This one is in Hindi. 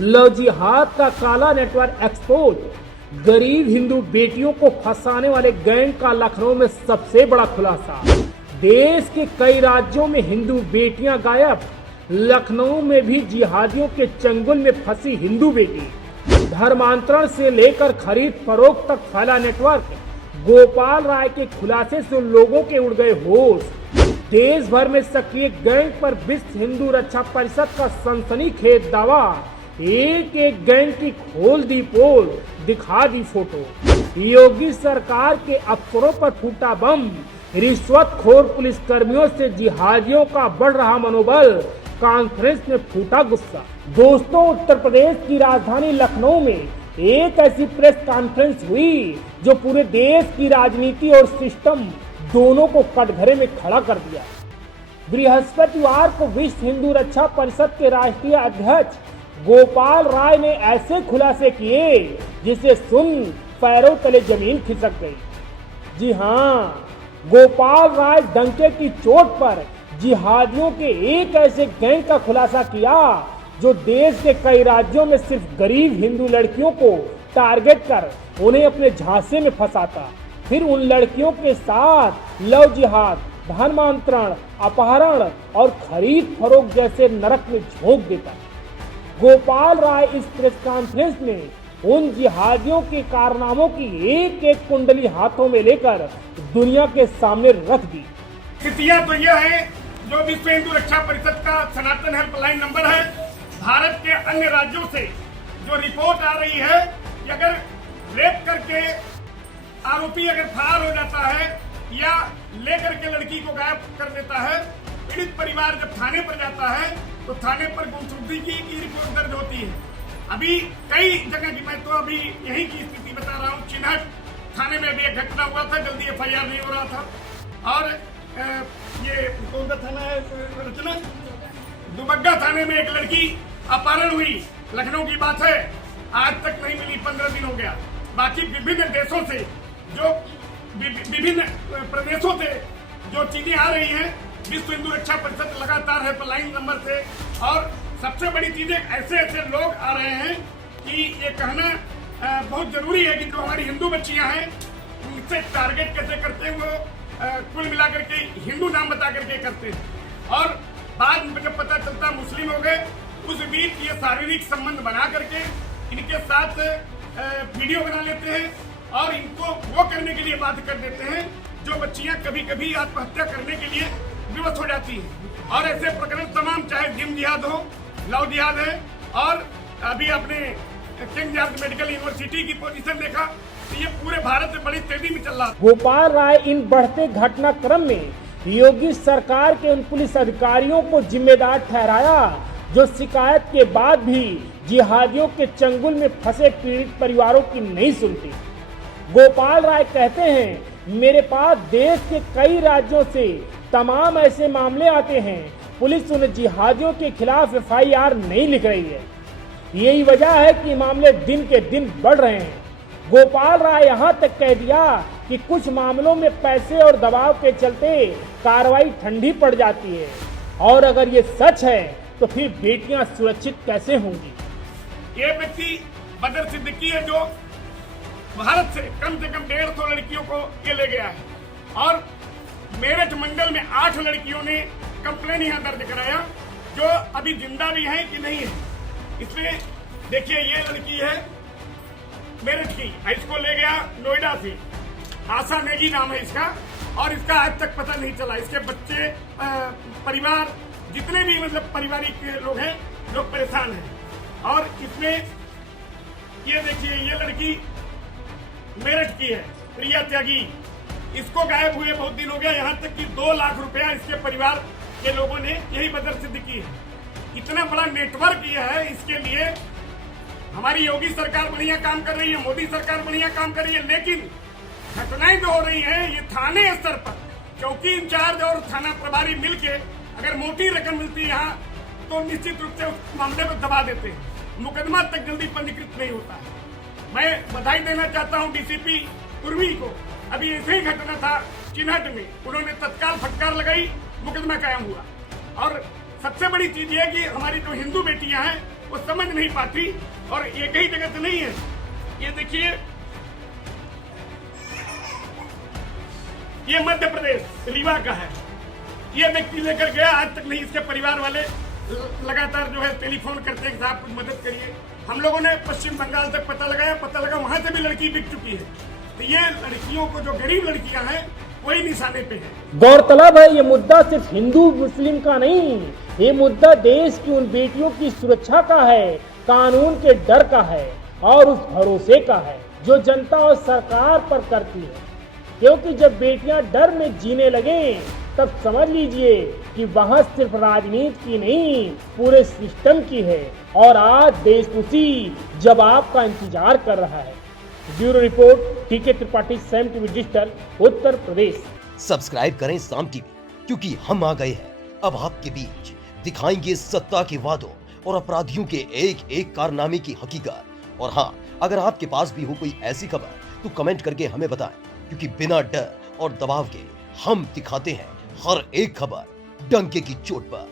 लव जिहाद का काला नेटवर्क एक्सपोज। गरीब हिंदू बेटियों को फंसाने वाले गैंग का लखनऊ में सबसे बड़ा खुलासा। देश के कई राज्यों में हिंदू बेटियां गायब। लखनऊ में भी जिहादियों के चंगुल में फंसी हिंदू बेटी। धर्मांतरण से लेकर खरीद फरोख्त तक फैला नेटवर्क। गोपाल राय के खुलासे से लोगों के उड़ गए होश। देश भर में सक्रिय गैंग पर विश्व हिंदू रक्षा परिषद का सनसनीखेज दावा। एक एक गैंग की खोल दी पोल, दिखा दी फोटो। योगी सरकार के अफसरों पर फूटा बम। रिश्वतखोर पुलिसकर्मियों से जिहादियों का बढ़ रहा मनोबल। कॉन्फ्रेंस में फूटा गुस्सा। दोस्तों, उत्तर प्रदेश की राजधानी लखनऊ में एक ऐसी प्रेस कॉन्फ्रेंस हुई जो पूरे देश की राजनीति और सिस्टम दोनों को कटघरे में खड़ा कर दिया। बृहस्पतिवार को विश्व हिंदू रक्षा परिषद के राष्ट्रीय अध्यक्ष गोपाल राय ने ऐसे खुलासे किए जिसे सुन पैरों तले जमीन खिसक गई। जी हाँ, गोपाल राय डंके की चोट पर जिहादियों के एक ऐसे गैंग का खुलासा किया जो देश के कई राज्यों में सिर्फ गरीब हिंदू लड़कियों को टारगेट कर उन्हें अपने झांसे में फंसाता, फिर उन लड़कियों के साथ लव जिहाद, धर्मांतरण, अपहरण और खरीद फरोख्त जैसे नरक में झोंक देता। गोपाल राय इस प्रेस कॉन्फ्रेंस में उन जिहादियों के कारनामों की एक एक कुंडली हाथों में लेकर दुनिया के सामने रख दी। स्थितियां तो यह है जो विश्व हिंदू रक्षा परिषद का सनातन हेल्पलाइन नंबर है। भारत के अन्य राज्यों से जो रिपोर्ट आ रही है कि अगर रेप करके आरोपी अगर फरार हो जाता है या लेकर के लड़की को गायब कर देता है, पीड़ित परिवार जब थाने पर जाता है तो थाने पर गुमशुदगी की रिपोर्ट दर्ज होती है। अभी कई जगह की, मैं तो अभी यहीं की स्थिति बता रहा हूँ, चिन्हट थाने में भी एक घटना हुआ था, जल्दी एफआईआर नहीं हो रहा था। और ये कौन सा थाना है, रचना, दुबग्गा थाने में एक लड़की अपहरण हुई, लखनऊ की बात है, आज तक नहीं मिली, 15 दिन हो गया। बाकी विभिन्न देशों से जो विभिन्न प्रदेशों से जो चीजें आ रही हैं, विश्व हिंदू रक्षा परिषद लगातार हेल्पलाइन नंबर से, और सबसे बड़ी चीजें ऐसे ऐसे लोग आ रहे हैं कि ये कहना बहुत जरूरी है कि जो हमारी हिंदू बच्चियां हैं उनसे टारगेट कैसे करते हैं, वो कुल मिलाकर के हिंदू नाम बता करके करते हैं। और बाद में जब पता चलता मुस्लिम हो गए, उस बीच ये शारीरिक संबंध बना करके इनके साथ वीडियो बना लेते हैं और इनको वो करने के लिए बाध्य कर देते हैं जो बच्चियां कभी कभी आत्महत्या करने के लिए विवश हो जाती है। और ऐसे प्रकरण तमाम, चाहे जिम जिहाद हो, लव जिहाद है, और अभी आपने किंग जॉर्ज मेडिकल यूनिवर्सिटी की पोजीशन देखा, तो ये पूरे भारत में बड़ी तेजी में चल रहा है। गोपाल राय इन बढ़ते घटनाक्रम में योगी सरकार के उन पुलिस अधिकारियों को जिम्मेदार ठहराया जो शिकायत के बाद भी जिहादियों के चंगुल में फंसे पीड़ित परिवारों की नहीं सुनती। गोपाल राय कहते हैं, मेरे पास देश के कई राज्यों से तमाम ऐसे मामले आते हैं, पुलिस उन जिहादियों के खिलाफ एफआईआर नहीं लिख रही है। यही वजह है कि मामले दिन के दिन बढ़ रहे हैं। गोपाल राय यहाँ तक कह दिया कि कुछ मामलों में पैसे और दबाव के चलते कार्रवाई ठंडी पड़ जाती है, और अगर ये सच है तो फिर बेटियां सुरक्षित कैसे होंगी। ये व्यक्ति बदर सिद्दीकी है जो भारत से कम 150 लड़कियों को ये ले गया है, और मेरठ मंडल में 8 लड़कियों ने कंप्लेन यहाँ दर्ज कराया जो अभी जिंदा भी है कि नहीं है। इसमें देखिए, ये लड़की है मेरठ की, इसको ले गया नोएडा से, आशा नेगी नाम है इसका, और इसका आज तक पता नहीं चला। इसके बच्चे, परिवार, जितने भी मतलब पारिवारिक लोग हैं, लोग परेशान हैं। और इसमें ये देखिए, ये लड़की मेरठ की है, प्रिया त्यागी, इसको गायब हुए बहुत दिन हो गया, यहाँ तक कि 2 लाख रुपया इसके परिवार के लोगों ने यही बदर सिद्दीकी है। इतना बड़ा नेटवर्क ये है, इसके लिए हमारी योगी सरकार बढ़िया काम कर रही है, मोदी सरकार बढ़िया काम कर रही है, लेकिन घटनाएं जो हो रही हैं ये थाने स्तर पर चौकी इंचार्ज और थाना प्रभारी मिलके अगर मोटी रकम मिलती है यहाँ, तो निश्चित रूप से उस मामले को दबा देते हैं, मुकदमा तक जल्दी पंजीकृत नहीं होता है। मैं बधाई देना चाहता हूँ डीसीपी पूर्वी को, अभी ऐसे ही घटना था चिन्हट में, उन्होंने तत्काल फटकार लगाई, मुकदमा कायम हुआ। और सबसे बड़ी चीज ये कि हमारी जो हिंदू बेटियां हैं वो समझ नहीं पाती। और ये कई जगह से नहीं है, ये देखिए, ये मध्य प्रदेश रीवा का है। ये व्यक्ति लेकर गया, आज तक नहीं, इसके परिवार वाले लगातार जो है टेलीफोन करते हैं, साहब कुछ मदद करिए। हम लोगों ने पश्चिम बंगाल तक पता लगाया, पता लगा वहां से भी लड़की बिक चुकी है। तो ये लड़कियों को, जो गरीब लड़कियां हैं, वही निशाने पे है। गौरतलब है, ये मुद्दा सिर्फ हिंदू मुस्लिम का नहीं, ये मुद्दा देश की उन बेटियों की सुरक्षा का है, कानून के डर का है और उस भरोसे का है जो जनता और सरकार पर करती है। क्योंकि जब बेटियां डर में जीने लगे तब समझ लीजिए कि वहां सिर्फ राजनीति की नहीं, पूरे सिस्टम की है। और आज देश उसी जवाब का इंतजार कर रहा है। ब्यूरो रिपोर्ट, टीके त्रिपाठी, साम TV digital, Uttar Pradesh. Subscribe करें साम टीवी, क्योंकि हम आ गए हैं अब आपके बीच, दिखाएंगे सत्ता के वादों और अपराधियों के एक एक कारनामे की हकीकत। और हाँ, अगर आपके पास भी हो कोई ऐसी खबर तो कमेंट करके हमें बताएं, क्योंकि बिना डर और दबाव के हम दिखाते हैं हर एक खबर डंके की चोट पर।